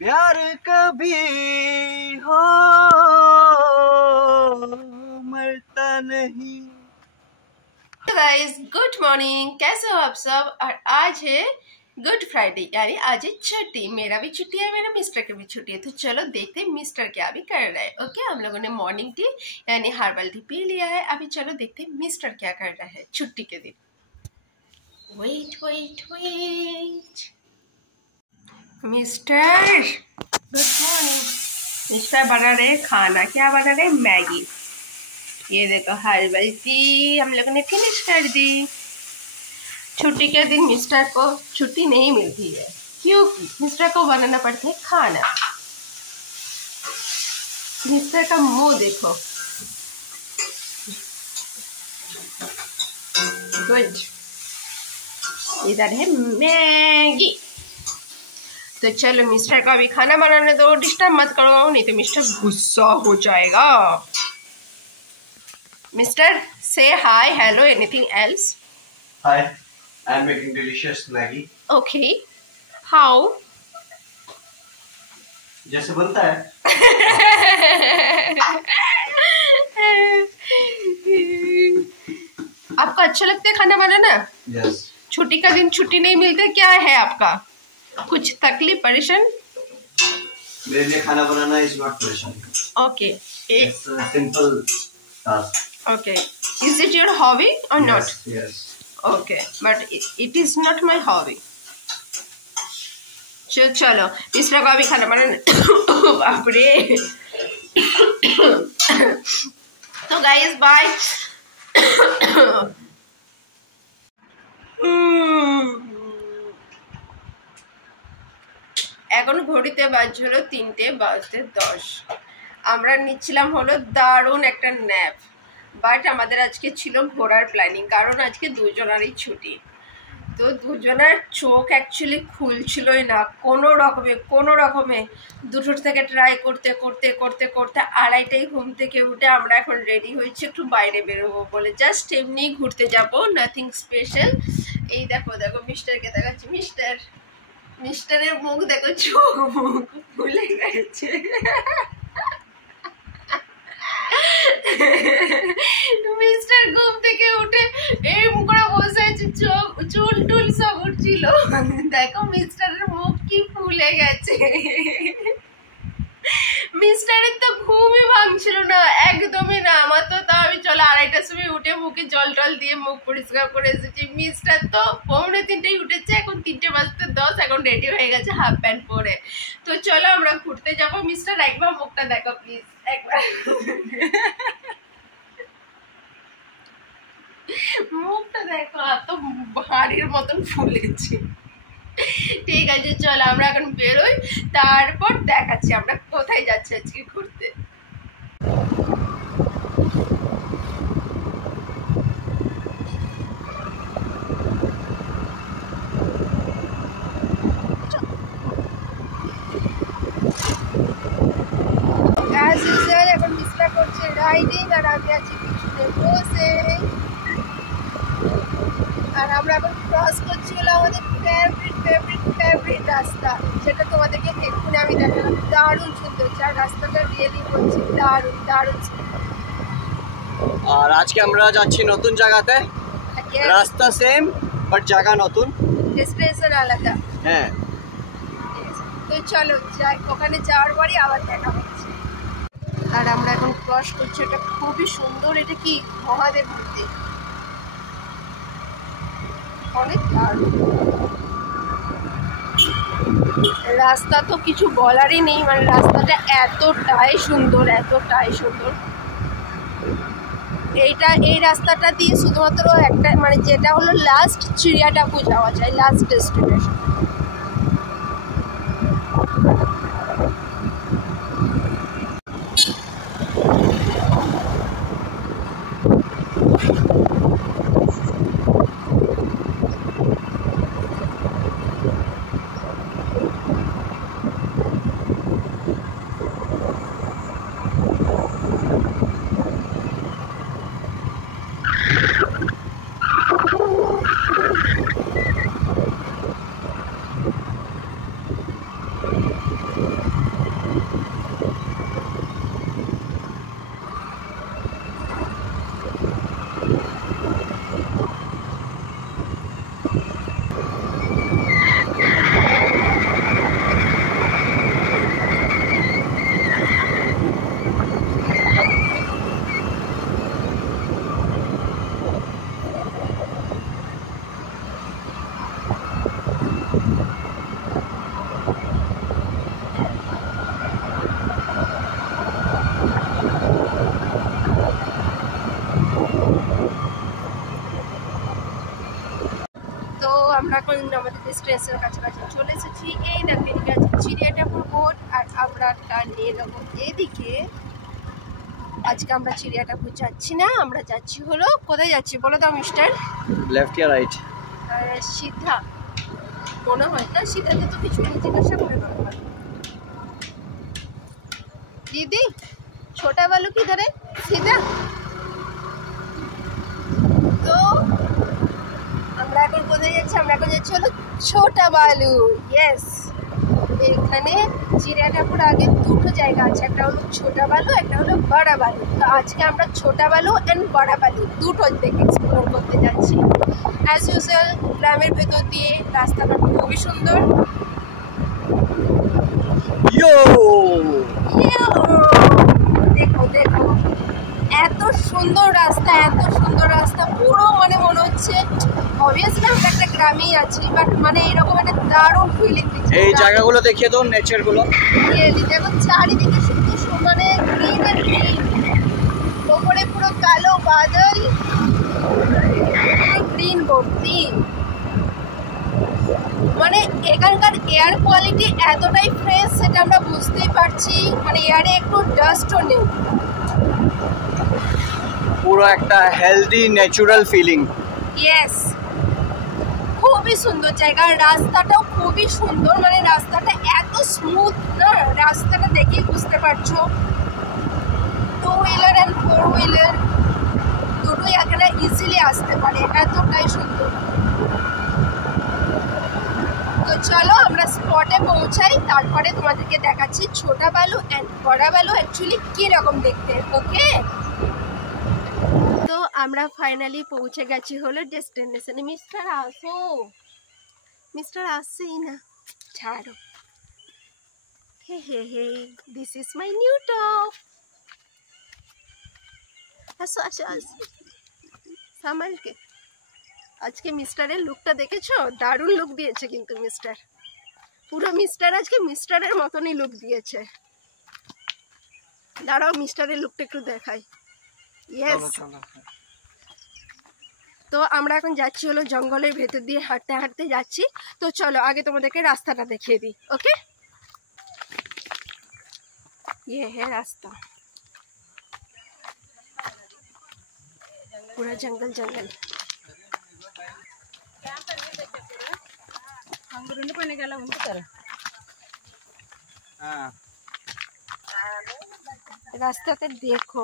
प्यार कभी हो मरता नहीं। गाइस गुड मॉर्निंग, कैसे हो आप सब। और आज है गुड फ्राइडे, यानी आज है छुट्टी। मेरा भी छुट्टी है, मेरे मिस्टर की भी छुट्टी है। तो चलो देखते हैं मिस्टर क्या भी कर रहा है। ओके, हम लोगों ने मॉर्निंग टी यानी हर्बल टी पी लिया है। अभी चलो देखते हैं मिस्टर क्या कर रहा है छुट्टी के दिन। Wait wait wait, mister good morning. Mister बना रहे खाना, क्या बना रहे? मैगी। ये देखो हर्बल टी हम लोगों ने फिनिश कर दी। छुट्टी के दिन मिस्टर को छुट्टी नहीं मिलती है, क्योंकि मिस्टर को बनाना पड़ता है खाना। मिस्टर का मुंह देखो। गुड। इधर है मैगी। तो चलो मिस्टर का भी खाना बनाने दो, डिस्टर्ब मत करो, नहीं तो मिस्टर गुस्सा हो जाएगा। मिस्टर से hi, hello, anything else? Hi, I'm making delicious Maggie. Okay, how? जैसे बनता है। आपको अच्छा लगता है खाना बनाना? Yes. छुट्टी का दिन छुट्टी नहीं मिलते, क्या है आपका कुछ तकलीफ परेशान? मेरे लिए खाना बनाना is not pressure. Okay. It's a simple task. Okay. Is it your hobby or not? Yes. Okay, but it is not my hobby. चलो मिस्टर का भी खाना बनाना। बाप रे। तो गाइस बाय। এখন ঘড়িতে বাজছে হলো 3:10। আমরা নিচ্ছিলাম হলো দারুণ একটা ন্যাপ, বাট আমাদের আজকে ছিল ঘোরার প্ল্যানিং, কারণ আজকে দুজনারই ছুটি। তো দুজনের চোখ অ্যাকচুয়ালি খুলছিলই না কোনো রকমে দুটোর থেকে ট্রাই করতে করতে করতে করতে 2:30টায় ঘুম থেকে উঠে আমরা এখন রেডি হয়েছি একটু বাইরে বেরোবো বলে, জাস্ট এমনি ঘুরতে যাব, নাথিং স্পেশাল। এই দেখো দেখো মিস্টারকে দেখাচ্ছি। মিস্টারের মুখ দেখো, চোখ মুখ ফুলে গেছে। মিস্টার ঘুম থেকে উঠে এরকম করে বসে আছে, চুল টুল সব উঠছিল। দেখো মিস্টারের মুখ কি ফুলে গেছে। মিস্টারের তো ঘুমই ভাঙছিল না, একদমই না। আমার তো তাও আমি চলো 2:30টার সময় উঠে মুখে জল টল দিয়ে মুখ পরিষ্কার করে এসেছি। মিস্টার তো 2:45টায় উঠেছে, এখন 3:10 এখন রেডি হয়ে গেছে হাফ প্যান্ট পরে। তো চলো আমরা ঘুরতে যাবো। মিস্টার একবার মুখটা দেখো প্লিজ, একবার মুখটা দেখো, এত ভারীর মতন ফুলেছে। ঠিক আছে চলো আমরা এখন বেরোই, তারপর দেখাচ্ছি আমরা কোথায় যাচ্ছি আজকে ঘুরতে। এখন মিস্টা করছে রাইডিং, আর আমি আছি পিছনে বসে। আর আমরা এখন ক্রস করছি হলো আমাদের ফেভারিট রাস্তা, যেটা তোমাদেরকে এক্ষুনি আমি দেখালাম। দারুণ সুন্দর, যার রাস্তাটা রিয়েলি হচ্ছে দারুণ সুন্দর। আর আজকে আমরা যাচ্ছি নতুন জায়গাতে, রাস্তা সেম বাট জায়গা নতুন, ডেস্টিনেশন আলাদা। হ্যাঁ তো চলো যাই, ওখানে যাওয়ার পরই আবার দেখা হচ্ছে। আর আমরা এখন ক্রস করছি, এটা খুবই সুন্দর। এটা কি মহাদেব মন্দির, অনেক দারুণ রাস্তা, তো কিছু বলারই নেই। মানে রাস্তাটা এতটাই সুন্দর। এই রাস্তাটা দিয়ে শুধুমাত্র একটা, মানে যেটা হলো লাস্ট চিড়িয়াটাপু যাওয়া যায়, লাস্ট ডেস্টিনেশন। আমরা এখন আমাদের ডেস্টিনেশনের কাছাকাছি চলে এসেছি। এই দেখো এদিকে আছে চিড়িয়াটাপুর বোট, আর আমরা টার্ন নিয়ে নেবো এদিকে। আজকে আমরা চিড়িয়াটাপুর যাচ্ছি না, আমরা যাচ্ছি হলো কোথায় যাচ্ছি বলো তো মিস্টার? Left yeah right? সিধা মনে হয় না, সিধাতে তো কিছু জিজ্ঞাসা করে দরকার। দিদি ছোটা বালু কি ধরে সিধা? তো আমরা এখন কোথায় যাচ্ছি? আমরা এখন যাচ্ছি হলো ছোটা বালু। ইয়েস, এখানে চিড়িয়াটাপুর আগে দুটো জায়গা আছে, একটা হলো ছোটা বালু, একটা হলো বড়া বালু। তো আজকে আমরা ছোটা বালু অ্যান্ড বড়া বালু দুটো দেখে এক্সপ্লোর করতে যাচ্ছি। অ্যাজ ইউজুয়াল গ্রামের ভেতর দিয়ে রাস্তাটা খুবই সুন্দর। দেখো দেখো এত সুন্দর রাস্তা, এত সুন্দর রাস্তা, পুরো মানে মনে হচ্ছে অবভিয়াসলি আমরা একটা গ্রামেই আছি, বাট মানে এরকম একটা দারুণ ফিলিং দিচ্ছে। এই জায়গাগুলো দেখিয়ে দাও, নেচার গুলো দেখো চারিদিকে শুধু সমানে গ্রিন আর গ্রিন, ওপরে পুরো কালো বাদল, গ্রিন ভর্তি। মানে এখানকার এয়ার কোয়ালিটি এতটাই ফ্রেশ, সেটা আমরা বুঝতেই পারছি। মানে এয়ারে একটু ডাস্টও নেই, পুরো একটা হেলদি ন্যাচারাল ফিলিং। ইয়েস, খুবই সুন্দর জায়গা। রাস্তাটাও খুবই সুন্দর, মানে রাস্তাটা এত স্মুথ না, রাস্তাটা দেখেই বুঝতে পারছো। 2 হুইলার অ্যান্ড 4 হুইলার দুটোই এখানে ইজিলি আসতে পারে, এতটাই সুন্দর। তো চলো আমরা স্পটে পৌঁছাই, তারপরে তোমাদেরকে দেখাচ্ছি ছোটা বালু অ্যান্ড বড়া বালু অ্যাকচুয়ালি কিরকম দেখতে। ওকে, তো আমরা ফাইনালি পৌঁছে গেছি হলো ডেস্টিনেশনে। মিস্টার আসো, মিস্টার আসছেই না, ছাড়ো। Hey hey hey, this is my new top. আসো আসো আসো, সামালকে। আজকে মিস্টারের লুকটা দেখেছো? দারুণ লুক দিয়েছে কিন্তু মিস্টার, পুরো মিস্টার আজকে মিস্টারের মতনই লুক দিয়েছে। দাঁড়াও মিস্টারের লুকটা একটু দেখাই। ইয়েস, তো আমরা এখন যাচ্ছি হলো জঙ্গলের ভেতর দিয়ে হাঁটতে হাঁটতে যাচ্ছি। তো চলো আগে তোমাদেরকে রাস্তাটা দেখিয়ে দিই। ওকে, ये है रास्ता, पूरा जंगल जंगल। রাস্তাতে দেখো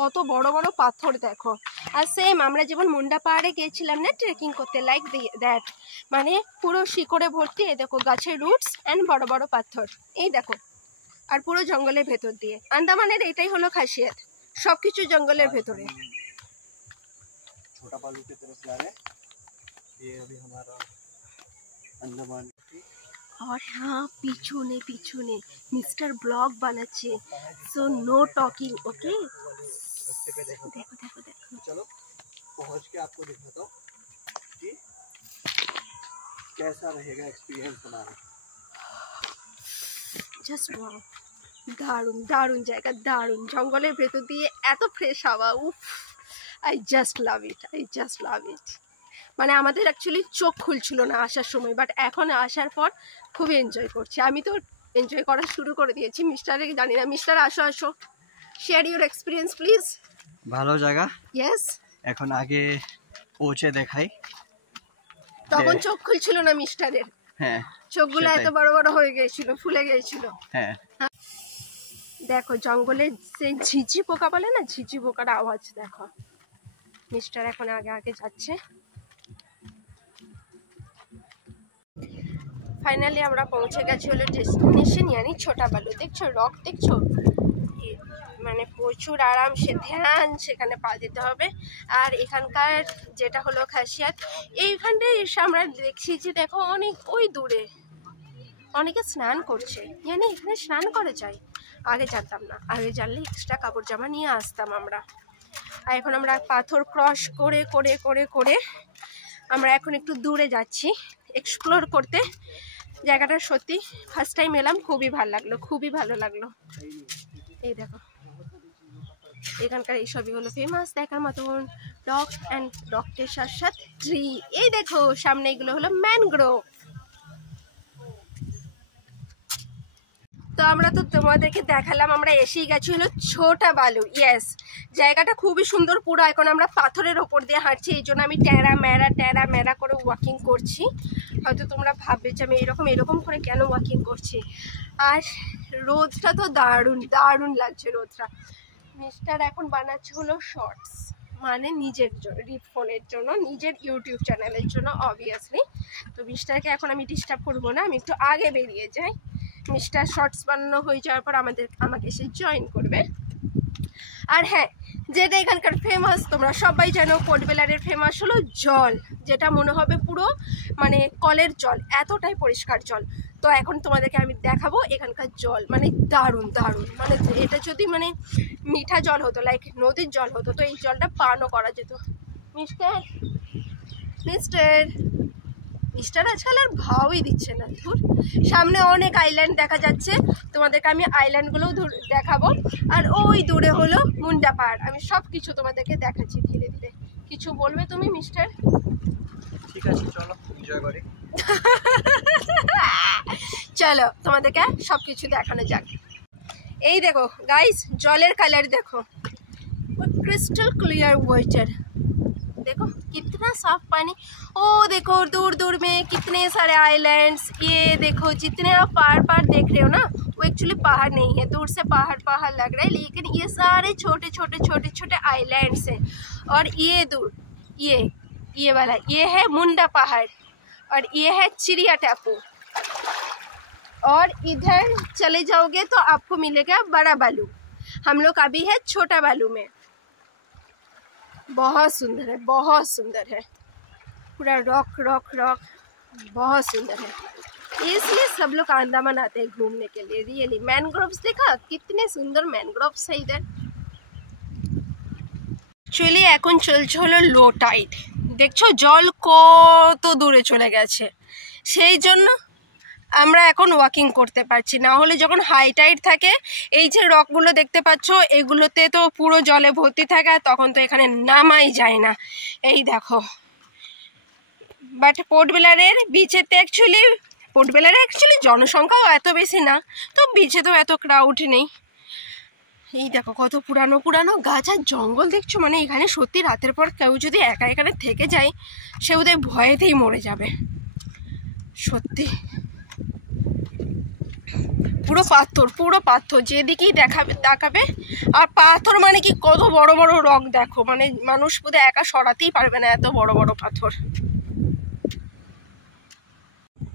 কত বড় বড় পাথর, দেখো। আর সেম আমরা যেমন মুন্ডা পাহাড়ে গিয়েছিলাম না ট্রেকিং করতে, লাইক দ্যাট, মানে পুরো শিকড়ে ভর্তি। এই দেখো গাছের রুটস অ্যান্ড বড় বড় পাথর, এই দেখো। আর পুরো জঙ্গলের ভেতর দিয়ে। আন্দামানের এটাই হলো খাসিয়াত, সবকিছু জঙ্গলের ভেতরে। छोटा बालू की तरफ जा रहे हैं, ये अभी हमारा अंडमान। और हाँ, পিছনে পিছনে মিস্টার ব্লগ বানাচ্ছে, সো নো টকিং। ওকে, দেখো দেখো দেখো। चलो पहुंच के आपको दिखाता हूँ कि कैसा रहेगा एक्सपीरियंस हमारा। জাস্ট ওয়াও, দারুণ দারুণ জায়গা, দারুণ জঙ্গলের ভেতর দিয়ে এত ফ্রেশ হাওয়া। উফ, I just love it, I just love it. মানে আমাদের অ্যাকচুয়ালি চোখ খুলছিল না আসার সময়, বাট এখন আসার পর খুবই এনজয় করছি। আমি তো এনজয় করা শুরু করে দিয়েছি। মিস্টারকে জানি না, মিস্টার আসো আসো, শেয়ার ইউর এক্সপিরিয়েন্স প্লিজ। ভালো জায়গা। ইয়েস, এখন আগে পৌঁছে দেখাই। তখন চোখ খুলছিল না মিস্টারের, হ্যাঁ চোখগুলো এত বড় বড় হয়ে গিয়েছিল, ফুলে গিয়েছিল। হ্যাঁ, দেখো জঙ্গলে সেই ঝিঝি পোকা বলে না, ঝিঝি পোকার আওয়াজ দেখো। মিস্টার এখন আগে আগে যাচ্ছে। ফাইনালি আমরা পৌঁছে গেছি হলো ডেস্টিনেশন, यानी ছোটা বালু। দেখছো রক, দেখছো মানে প্রচুর আরাম, সে ধ্যান সেখানে পা দিতে হবে। আর এখানকার যেটা হলো খাসিয়াত, এইখানটায় এসে আমরা দেখছি যে দেখো অনেক ওই দূরে অনেকে স্নান করছে, জানি এখানে স্নান করা যায়। আগে জানতাম না, আগে জানলে এক্সট্রা কাপড় জামা নিয়ে আসতাম আমরা। আর এখন আমরা পাথর ক্রস করে করে করে করে আমরা এখন একটু দূরে যাচ্ছি এক্সপ্লোর করতে। জায়গাটা সত্যি ফার্স্ট টাইম এলাম, খুবই ভালো লাগলো, খুবই ভালো লাগলো। এই দেখো এখানকার এই সবই হলো ফেমাস দেখার মতন, রক অ্যান্ড রকের সাথে সাথে ট্রি। এই দেখো সামনে এগুলো হলো ম্যানগ্রোভ। তো আমরা তো তোমাদেরকে দেখালাম, আমরা এসেই গেছি হলো ছোটা বালু। ইয়েস, জায়গাটা খুবই সুন্দর পুরো। এখন আমরা পাথরের ওপর দিয়ে হাঁটছি, এই জন্য আমি ট্যারা ম্যারা করে ওয়াকিং করছি। হয়তো তোমরা ভাববে যে আমি এরকম করে কেন ওয়াকিং করছি। আর রোদটা তো দারুণ দারুণ লাগছে রোদটা। মিস্টার এখন বানাচ্ছে হলো শর্টস, মানে নিজের জন্য, ফোনের জন্য, নিজের ইউটিউব চ্যানেলের জন্য অবভিয়াসলি। তো মিস্টারকে এখন আমি ডিস্টার্ব করবো না, আমি একটু আগে বেরিয়ে যাই। মিস্টার শর্টস বানানো হয়ে যাওয়ার পর আমাকে এসে জয়েন করবে। আর হ্যাঁ, যেটা এখানকার ফেমাস তোমরা সবাই জানো, পোর্ট ব্লেয়ারের ফেমাস হলো জল, যেটা মনে হবে পুরো মানে কলের জল, এতটাই পরিষ্কার জল। তো এখন তোমাদেরকে আমি দেখাবো এখানকার জল, মানে দারুণ দারুণ। মানে এটা যদি মানে মিঠা জল হতো, লাইক নদীর জল হতো, তো এই জলটা পানও করা যেত। মিস্টার আজকাল আর ভাওই দিচ্ছে না। ধুর, সামনে অনেক আইল্যান্ড দেখা যাচ্ছে, তোমাদেরকে আমি আইল্যান্ডগুলোও দেখাবো। আর ওই দূরে হলো মুন্ডা পাহাড়। আমি সব কিছু তোমাদেরকে দেখাচ্ছি ধীরে ধীরে। কিছু বলবে তুমি মিস্টার? ঠিক আছে, চলো এনজয় করি। চলো তোমাদেরকে সব কিছু দেখানো যাক। এই দেখো গাইস, জলের কালার देखो, क्रिस्टल क्लियर वाटर। देखो कितना साफ पानी। ओ देखो दूर दूर में कितने सारे आइलैंड्स। ये देखो जितने आप पहाड़ देख रहे हो ना, वो एक्चुअली पहाड़ नहीं है, दूर से पहाड़ लग रहा है, लेकिन ये सारे छोटे छोटे छोटे छोटे आइलैंड्स हैं। और ये दूर ये वाला ये है मुंडा पहाड़, और ये है चिड़िया टापू। और इधर चले जाओगे तो आपको मिलेगा बड़ा बालू। हम लोग अभी है छोटा बालू में। बहुत सुंदर है, बहुत सुंदर है, पूरा रॉक रॉक रॉक, बहुत सुंदर है। इसलिए सब लोग अंडमान आते हैं घूमने के लिए। रियली मैनग्रोव्स देखा, कितने सुंदर मैनग्रोव्स है इधर। एक्चुअली এখন চলছে হলো লো টাইড। দেখছো জল কত দূরে চলে গেছে, সেই জন্য আমরা এখন ওয়াকিং করতে পারছি। না হলে যখন হাই টাইড থাকে, এই যে রকগুলো দেখতে পাচ্ছ, এগুলোতে তো পুরো জলে ভর্তি থাকে, তখন তো এখানে নামাই যায় না। এই দেখো, বাট পোর্ট ব্লেয়ারের বিচেতে অ্যাকচুয়ালি জনসংখ্যাও এত বেশি না, তো বিচে তো এত ক্রাউড নেই। এই দেখো কত পুরানো পুরানো গাছ আর জঙ্গল দেখছো। মানে এখানে সত্যি রাতের পর কেউ যদি একা এখানে থেকে যায়, সে ওদের ভয়েতেই মরে যাবে সত্যি। পুরো পাথর যেদিকেই দেখাবে। আর পাথর মানে কি, কত বড় বড় রক দেখো, মানে মানুষ বোধহয় একা সরাতেই পারবে না, এত বড় বড় পাথর।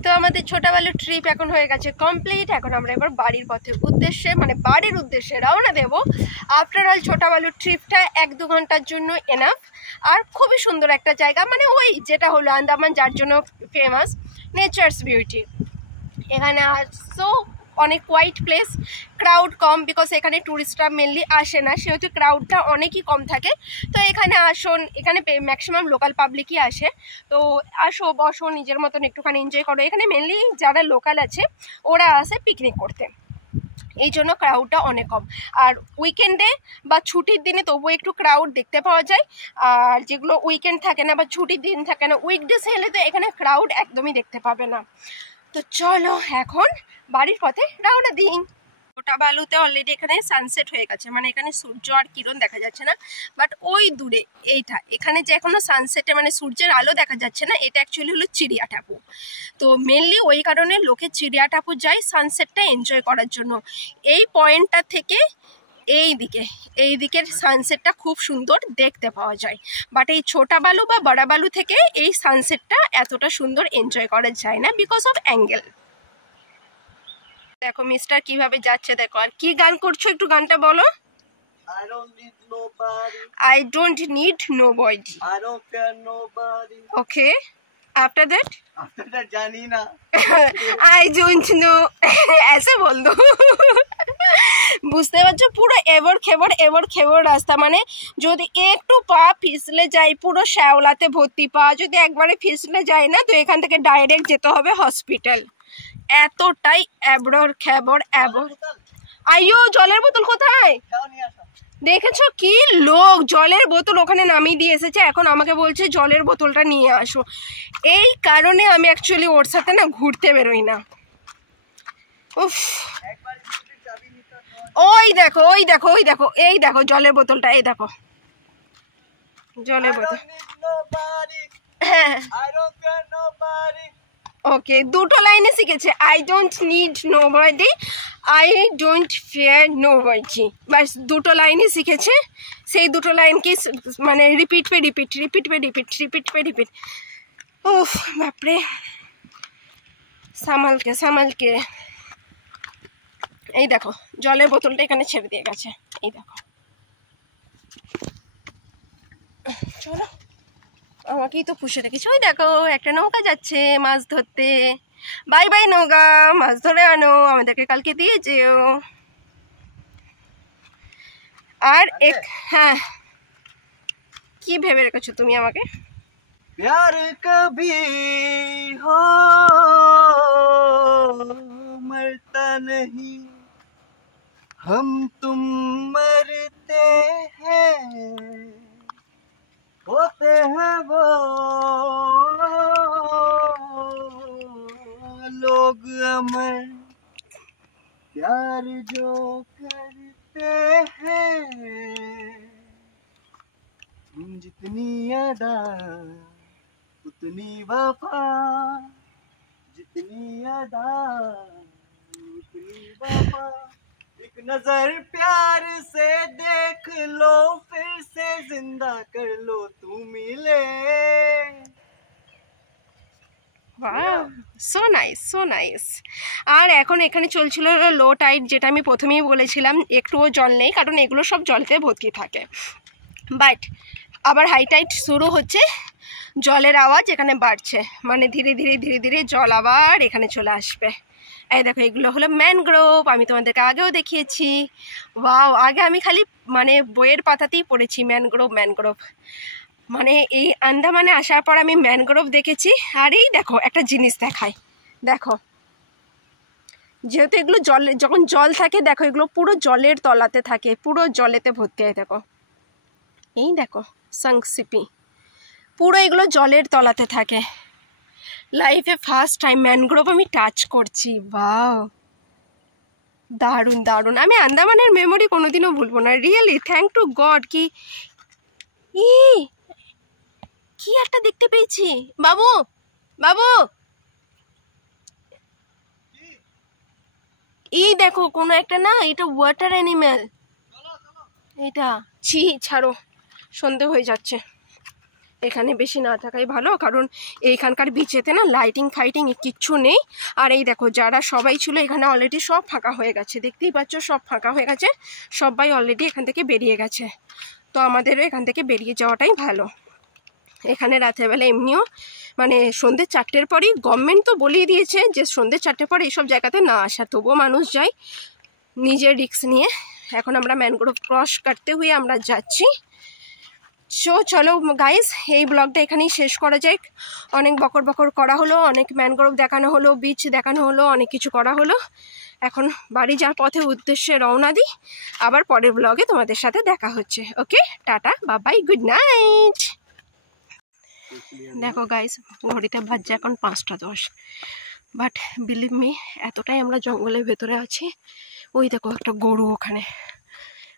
তো আমাদের ছোটা বালুর ট্রিপ এখন হয়ে গেছে কমপ্লিট। এখন আমরা এবার বাড়ির উদ্দেশ্যে রওনা দেবো। আফটার অল ছোটা বালুর ট্রিপটা 1-2 ঘন্টার জন্য এনাফ। আর খুবই সুন্দর একটা জায়গা, মানে ওই যেটা হলো আন্দামান, যার জন্য ফেমাস, নেচার্স বিউটি। এখানে আসো, অনেক white place, crowd com, because এখানে ট্যুরিস্টরা মেনলি আসে না, সেহেতু ক্রাউডটা অনেকই কম থাকে। তো এখানে এখানে ম্যাক্সিমাম লোকাল পাবলিকই আসে। তো আসো, বসো, নিজের মতন একটুখানি এনজয় করো। এখানে মেনলি যারা লোকাল আছে ওরা আসে পিকনিক করতে, এই জন্য ক্রাউডটা অনেক কম। আর উইকেন্ডে বা ছুটির দিনে তবুও একটু ক্রাউড দেখতে পাওয়া যায়। আর যেগুলো উইকেন্ড থাকে না বা ছুটির দিন থাকে না, উইকডেজ হলে তো এখানে ক্রাউড একদমই দেখতে পাবে না। তো চলো এখন বাড়ির পথে রওনা দিই। ছোটা বালুতে অলরেডি এখানে সানসেট হয়ে গেছে, মানে এখানে সূর্য আর কিরণ দেখা যাচ্ছে না। বাট ওই দূরে এখানে যে এখনো সানসেটে মানে সূর্যের আলো দেখা যাচ্ছে না, এটা অ্যাকচুয়ালি হলো চিড়িয়া টাপু। তো মেনলি ওই কারণে লোকে চিড়িয়া টাপু যায় সানসেটটা এনজয় করার জন্য। এই পয়েন্টটা থেকে এই দিকের সানসেটটা খুব সুন্দর দেখতে পাওয়া যায়। বাট এই ছোটা বালু বা বড়া বালু থেকে এই সানসেটটা এতটা সুন্দর এনজয় করা যায় না, বিকজ অফ অ্যাঙ্গেল। দেখো মিস্টার কিভাবে যাচ্ছে দেখো। আর কি গান করছো একটু গানটা বলো। I don't need nobody. I don't need nobody. I don't fear nobody. Okay. After that? After that जानी ना. I don't know. ऐसे बोल दो. বুঝতে পারছো পুরো এবর খেবর রাস্তা, মানে যদি একটু পা ফিসলে যায় পুরো শ্যাওলাতে ভর্তি, পা যদি একবারে ফিসলে যায় না তো এখান থেকে ডাইরেক্ট যেতে হবে হসপিটাল। এতটাই এবড়র খেবর এবর। আইয়ো জলের বোতল কোথায় দেখেছো? কি লোক জলের বোতল ওখানে নামিয়ে দিয়ে এসেছে, এখন আমাকে বলছে জলের বোতলটা নিয়ে আসো। এই কারণে আমি অ্যাকচুয়ালি ওর সাথে না ঘুরতে বেরোই না। উফ, ওই দেখো এই দেখো জলের বোতলটা, এই দেখো জলের বোতল। হ্যাঁ ওকে, দুটো লাইনে শিখেছে, I don't need nobody, I don't fear nobody, বাস দুটো লাইনই শিখেছে। সেই দুটো লাইনকে মানে রিপিট পে রিপিট। উফ বাপরে, সামালকে। এই দেখো জলের বোতলটা এখানে ছেড়ে দিয়ে গেছে, এই দেখো। চলো, আমাকেই তো পুষে রেখেছে। ওই দেখো একটা নৌকা যাচ্ছে মাছ ধরতে। বাই বাই নৌকা, মাছ ধরে আনো, আমাদেরকে কালকে দিয়ে যেও। আর হ্যাঁ, কি ভেবে রেখেছো তুমি আমাকে? प्यार कभी हो मरता नहीं, हम तुम मरते हैं, होते हैं वो लोग अमर, प्यार जो करते हैं, जितनी अदा उतनी वफा, जितनी अदा उतनी वफा, एक नजर प्यार से देख लो, फिर से जिंदा कर लो तू मिले। So nice. আর এখন এখানে চলছিল লো টাইড, যেটা আমি প্রথমেই বলেছিলাম, একটুও জল নেই কারণ এগুলো সব জলতে ভর্তি থাকে। বাট আবার হাই টাইড শুরু হচ্ছে, জলের আওয়াজ এখানে বাড়ছে, মানে ধীরে ধীরে জল আবার এখানে চলে আসবে। এই দেখো এগুলো হলো ম্যানগ্রোভ, আমি তোমাদেরকে আগেও দেখিয়েছি। ওয়াও, আগে আমি খালি মানে বইয়ের পাতাতেই পড়েছি ম্যানগ্রোভ। মানে এই আন্দামানে আসার পর আমি ম্যানগ্রোভ দেখেছি। আর এই দেখো একটা জিনিস দেখাই, দেখো যেহেতু এগুলো জলে, যখন জল থাকে দেখো এগুলো পুরো জলের তলাতে থাকে, পুরো জলেতে ভর্তি হয়। দেখো এই দেখো সংসিপি, পুরো এগুলো জলের তলাতে থাকে। লাইফে ফার্স্ট টাইম ম্যানগ্রোভ আমি টাচ করছি। ওয়াও, দারুণ। আমি আন্দামানের মেমোরি কোনোদিনও ভুলবো না, রিয়েলি থ্যাংক টু গড। কি একটা দেখতে পেয়েছি। বাবু এই দেখো কোনো একটা না, এটা ওয়াটার অ্যানিমেল, এটা ছাড়ো, সন্ধে হয়ে যাচ্ছে। এখানে বেশি না থাকাই ভালো, কারণ এইখানকার বিচেতে না লাইটিং ফাইটিং কিচ্ছু নেই। আর এই দেখো যারা সবাই ছিল এখানে অলরেডি সব ফাঁকা হয়ে গেছে, দেখতেই পাচ্ছ সব ফাঁকা হয়ে গেছে, সবাই অলরেডি এখান থেকে বেরিয়ে গেছে। তো আমাদেরও এখান থেকে বেরিয়ে যাওয়াটাই ভালো। এখানে রাতেরবেলা এমনিও মানে সন্ধ্যে 4টের পরই গভর্নমেন্ট তো বলেই দিয়েছে যে সন্ধ্যে 4টের পর এইসব জায়গাতে না আসা, তবুও মানুষ যায় নিজের রিস্ক নিয়ে। এখন আমরা ম্যানগ্রোভ ক্রস করতে হয়ে আমরা যাচ্ছি। চলো গাইস, এই ব্লগটা এখানেই শেষ করা যাক। অনেক বকর করা হলো, অনেক ম্যানগ্রোভ দেখানো হলো, বিচ দেখানো হলো, অনেক কিছু করা হলো। এখন বাড়ি যাওয়ার পথে উদ্দেশ্যে রওনা দিই, আবার পরের ব্লগে তোমাদের সাথে দেখা হচ্ছে। ওকে, টাটা, বাই, গুড নাইট। দেখো গাইস, ঘড়িতে বাজছে এখন 5টা 10, বাট বিলিভ মি এতটাই আমরা জঙ্গলের ভেতরে আছি। ওই দেখো একটা গরু ওখানে,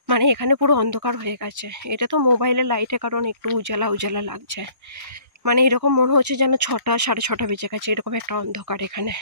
মানে এখানে পুরো অন্ধকার হয়ে গেছে। এটা তো মোবাইলের লাইটে কারণ একটু উজালা লাগছে, মানে এরকম মনে হচ্ছে যেন 6টা 6:30 বেজে গেছে, এরকম একটা অন্ধকার এখানে।